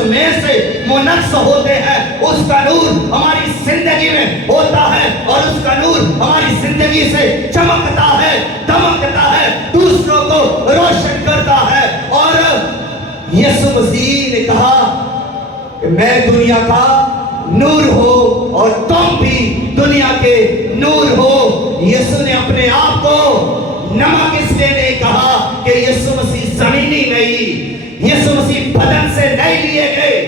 उसमें से मुनक्स होते हैं, उसका नूर हमारी जिंदगी में होता है और उसका नूर हमारी जिंदगी से चमकता है, दमकता है, दूसरों को रोशन करता है। और यीशु मसीह ने कहा कि मैं दुनिया का नूर हो और तुम भी दुनिया के नूर हो। यीशु ने अपने आप को नमक इसलिए नहीं कहा कि यीशु मसीह जमीनी नहीं, यीशु मसीह बदन से नहीं लिए गए।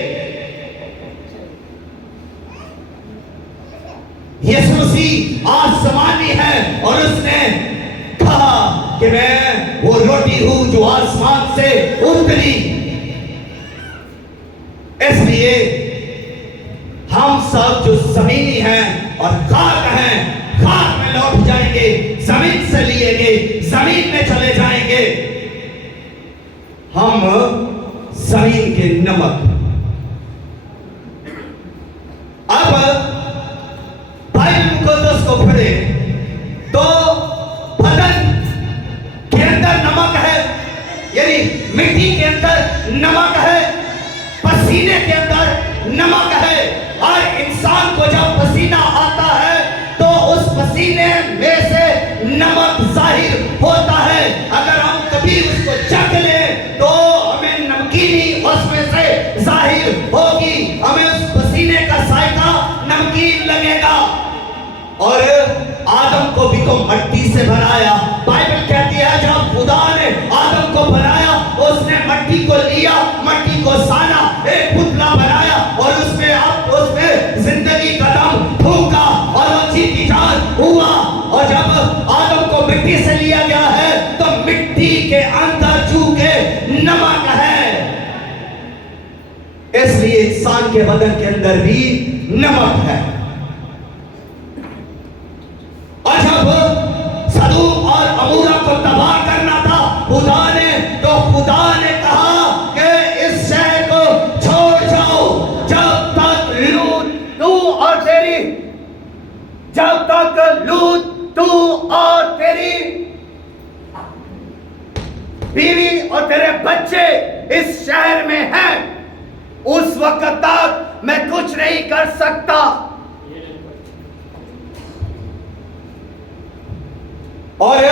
यीशु मसीह आसमानी है और उसने कहा कि मैं वो रोटी हूं जो आसमान से उतरी। इसलिए हम सब जो जमीनी हैं और खाक हैं, खाक में लौट जाएंगे, जमीन से लिए गए जमीन में चले जाएंगे। हम जमीन के नमक। अब बाइबल मुकद्दस को पढ़े तो बदन के अंदर नमक है, यानी मिट्टी के अंदर नमक है, पसीने के अंदर नमक है। और इंसान को जब पसीना आता है तो उस पसीने में से नमक जाहिर होता है। अगर हम कभी उसको चख लें तो हमें नमकीनी उसमें से जाहिर होगी, हमें उस पसीने का जायका नमकीन लगेगा। और आदम को भी तो मट्टी से बनाया। बाइबल कहती है जब खुदा ने आदम को बनाया उसने मट्टी को लिया, मट्टी को साना, एक पुतला बनाया और उसमें जिंदगी का दम फूंका और वो जीती जान हुआ। और जब आदम को मिट्टी से लिया गया है तो मिट्टी के अंदर चूके नमक है, इसलिए इंसान के बदन के अंदर भी नमक है। और जब सदूम और अमूरा को तबाह करना था खुदा ने, तो खुदा ने कहा कि इस शहर को छोड़ जाओ जब तक लूत तू और तेरी बीवी और तेरे बच्चे इस शहर में हैं, उस वक्त तक मैं कुछ नहीं कर सकता। और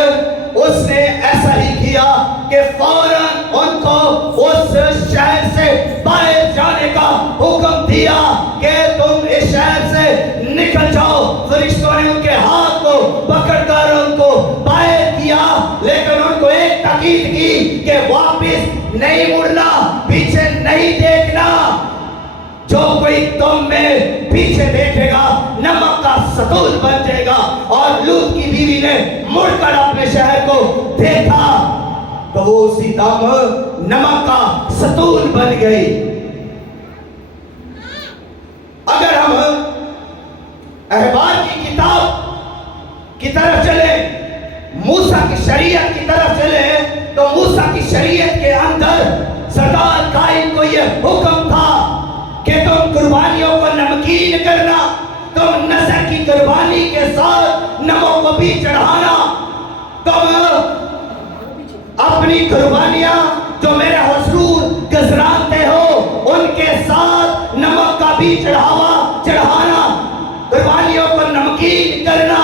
उसने ऐसा ही किया कि फौरन उनको उस शहर से बाहर जाने का हुक्म दिया कि तुम इस शहर से निकल जाओ। फरिश्तों ने उनके हाथ को पकड़कर उनको बाहर किया, लेकिन उनको एक ताकीद की कि वापस नहीं मुड़ना, पीछे नहीं देखना। जो कोई तुम में पीछे देखेगा नमक का सतूल बन जाएगा। और लूत की बीवी ने मुड़कर अपने शहर को देखा तो वो उसी दम नमक का सतूल बन गई। अगर हम अहबार की किताब की तरफ चले, मूसा की शरीयत की तरफ चले, तो मूसा की शरीयत के अंदर सरदार कायम को यह हुक्म था कि तुम कुर्बानियों को नमकीन करना, तुम नज़र की कुर्बानी के साथ नमक को भी चढ़ाना, तुम अपनी कुर्बानियां जो मेरे हुजूर गुजराते हो उनके साथ नमक का भी चढ़ाना, कुर्बानियों को नमकीन करना।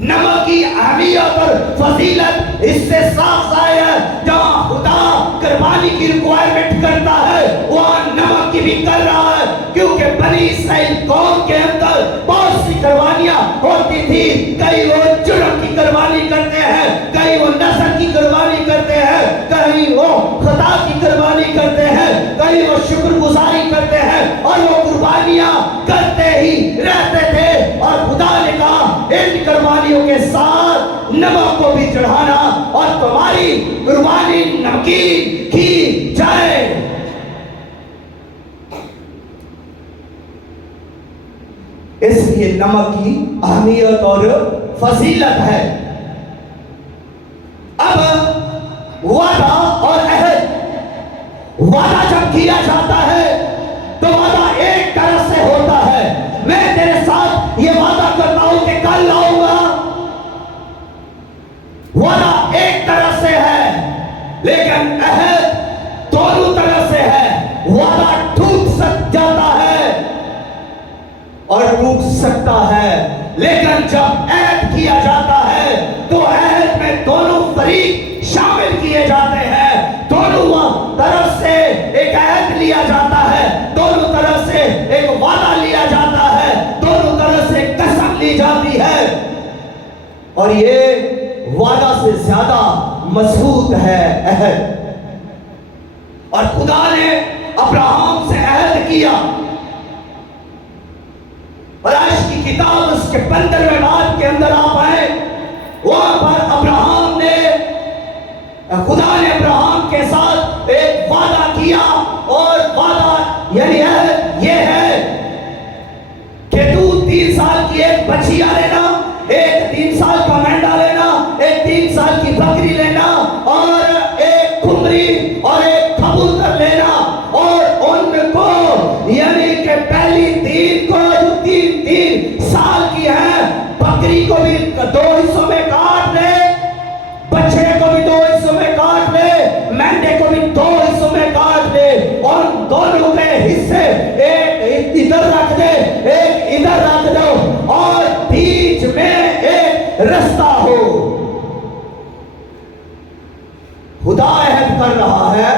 नमक की अहमियत और फजीलत इससे साफ जाहिर है। जहाँ खुदा कुर्बानी की रिक्वायरमेंट करता है वहाँ नमक की भी कर रहा है, क्योंकि बनी इस्राइल कौम के अंदर बहुत सी कुर्बानियां होती थी। कई वो जुर्म की कुर्बानी करते हैं, कई वो नस्ल की कुर्बानी करते हैं, कई वो खुदा की कुर्बानी करते हैं, कई वो शुक्रगुजारी करते हैं, और वो कुर्बानियां करते ही रहते थे। और खुदा ने कहा इन कुर्बानियों के साथ नमक को भी चढ़ाना और तुम्हारी कुर्बानी नमकीन की जाए। इसलिए नमक की अहमियत और फजीलत है। अब वादा और अहद, वादा जब किया जाता है तो वादा एक तरफ से होता है, मैं तेरे साथ ये वादा करता हूं कि कल लाऊंगा, वादा एक तरफ से है। लेकिन अहद दोनों तरफ से है। करता है, लेकिन जब ऐद किया जाता है तो ऐद में दोनों फरीक शामिल किए जाते हैं। दोनों तरफ से एक ऐद लिया जाता है, दोनों तरफ से एक वादा लिया जाता है, दोनों तरफ से कसम ली जाती है, और ये वादा से ज्यादा मजबूत है अहद। और खुदा ने अब्राहम से अहद किया, और आज की किताब उसके 15वें बाब के अंदर आप आए, वहां पर अब्राहम ने, खुदा ने अब्राहम के साथ एक वादा किया, और वादा यानी ये है कि तू 3 साल की एक बछिया लेना, एक 3 साल का मेंढा लेना, एक 3 साल की बकरी लेना, और एक खुमरी और एक कबूतर लेना, और उनको यानी कि पहली 3 को जो 3 साल की है, बकरी को भी 2 हिस्सों में काट ले, बच्चे को भी 2 हिस्सों में काट ले, मेंढे को भी 2 हिस्सों में काट ले, और दोनों के हिस्से एक इधर रख दे, एक इधर रख दो, और बीच में एक रास्ता हो। खुदा अहद कर रहा है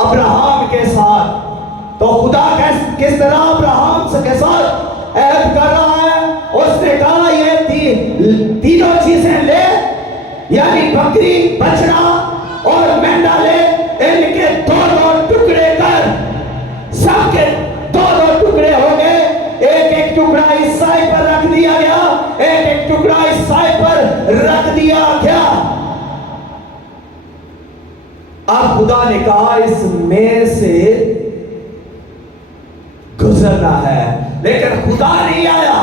अब्राहम के साथ। तो खुदा किस तरह अब्राहम के साथ अहद कर रहा है? उसने कहा ये तीनों चीजें ले, यानी बकरी, बछड़ा और मेंढा ले, इनके 2-2 टुकड़े कर। सबके 2-2 टुकड़े हो गए, एक टुकड़ा इस साइड पर रख दिया गया, एक टुकड़ा इस साइड पर रख दिया गया। अब खुदा ने कहा इसमें से गुजरना है, लेकिन खुदा नहीं आया,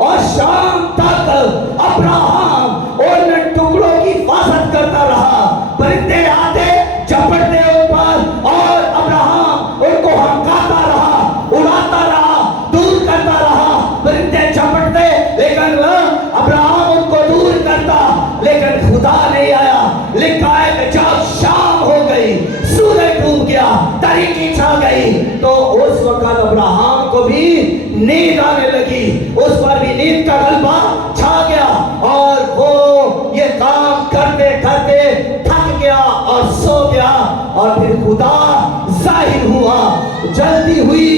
और शाम तक अब्राहम उन टुकड़ों की हिफाजत करता रहा। परिंदे आते, झपटते ऊपर, और अब्राहम उनको हंकाता रहा, उड़ाता रहा, दूर करता रहा। परिंदे झपटते, लेकिन अब्राहम उनको दूर करता, लेकिन खुदा नहीं आया। लिखा है कि जब शाम हो गई, सूरज डूब गया, तारीकी छा गई, तो उस वक्त अब्राहम को भी नींद आने लगी, उस पर भी नींद का गलबा छा गया, और वो ये काम करते करते थक गया और सो गया। और फिर खुदा जाहिर हुआ, जल्दी हुई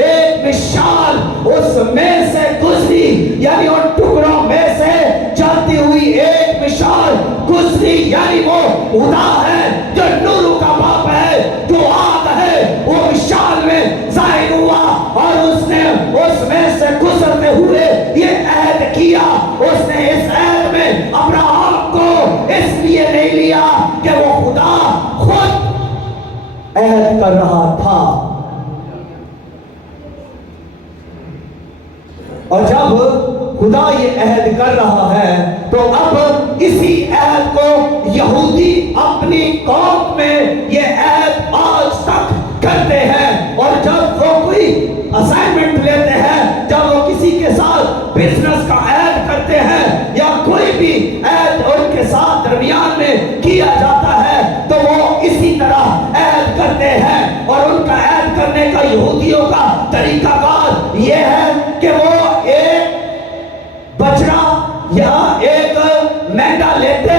एक मिसाल उसमें से गुजरी, यानी उन टुकड़ों में से जलती हुई एक मिसाल गुजरी, यानी वो खुदा है जो नूर का बाप है, जो आग है, वो मिसाल में जाहिर हुआ, और उसने उसमें से गुजरते हुए ये अहद किया। उसने इस अहद में अब्राहम को इसलिए नहीं लिया कि वो खुदा खुद अहद कर रहा था, और जब खुदा ये अहद कर रहा है, तो अब इसी अहद को यहूदी अपनी कौम में ये अहद आज तक करते हैं। और जब वो कोई असाइनमेंट लेते हैं, जब वो किसी के साथ बिजनेस का अहद करते हैं, या कोई भी अहद उनके साथ दरमियान में किया जाता है, तो वो इसी तरह अहद करते हैं। और उनका अहद करने का यहूदियों का तरीकाकार ये है कि वो एक बछड़ा या एक मेंढा लेते,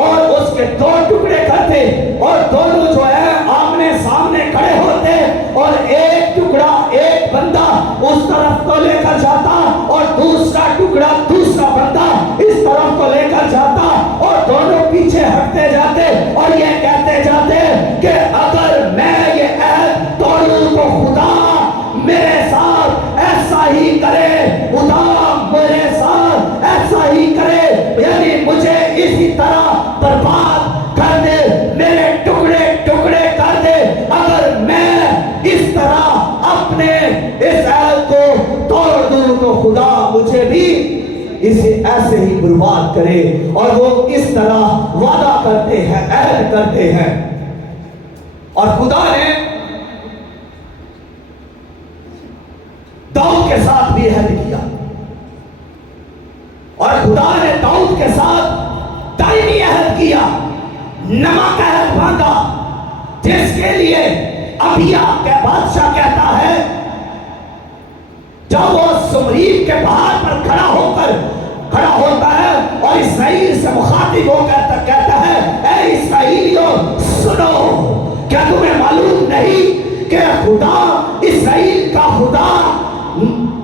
और उसके 2 टुकड़े करते, और दोनों जो है आमने सामने खड़े होते, और एक टुकड़ा एक बंदा उस तरफ को लेकर जाता, और दूसरा टुकड़ा दूसरा बंदा इस तरफ को लेकर जाता, और दोनों पीछे हटते जाते, और ये कहते जाते कि अगर मैं ये अहद तोड़ूं तो खुदा मेरे साथ ऐसा ही करे, खुदा मेरे साथ ऐसा ही करे, यानी मुझे इसी तरह बर्बाद कर दे, मेरे टुकड़े टुकड़े कर दे, अगर मैं इस तरह अपने इस अहद को तोड़ दूं तो खुदा मुझे भी इसे ऐसे ही बर्बाद करे। और वो इस तरह वादा करते हैं, अहद करते हैं। और खुदा ने दाऊद के साथ भी अहद किया, और खुदा ने दाऊद के साथ दायमी अहद किया, नमक अहद बांधा, जिसके लिए अबिया के बादशाह कहता है जब वो सुमरीम के पहाड़ पर खड़ा होता है और इसराइल से मुखातिब होकर कहता है, ए इसराइलियों सुनो, क्या तुम्हें मालूम नहीं कि खुदा, इसराइल का खुदा,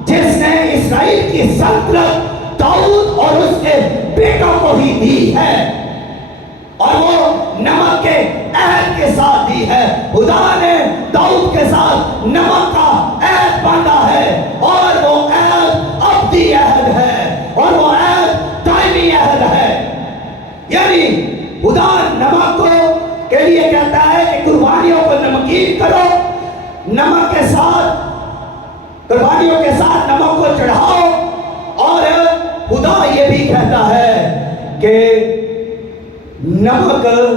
जिसने इसराइल की सल्तनत दाऊद और उसके बेटों को ही दी है, और वो नमक के अहद के साथ दी है। खुदा ने दाऊद के साथ नमक का अहद बांधा है, और वो अहद अब्दी अहद है, और वो अहद दायमी अहद है। यानी खुदा नमक को के लिए कहता है कि कुर्बानियों को नमकीन करो, नमक के साथ, कुर्बानियों के साथ नमक को चढ़ाओ। और खुदा ये भी कहता है कि नमक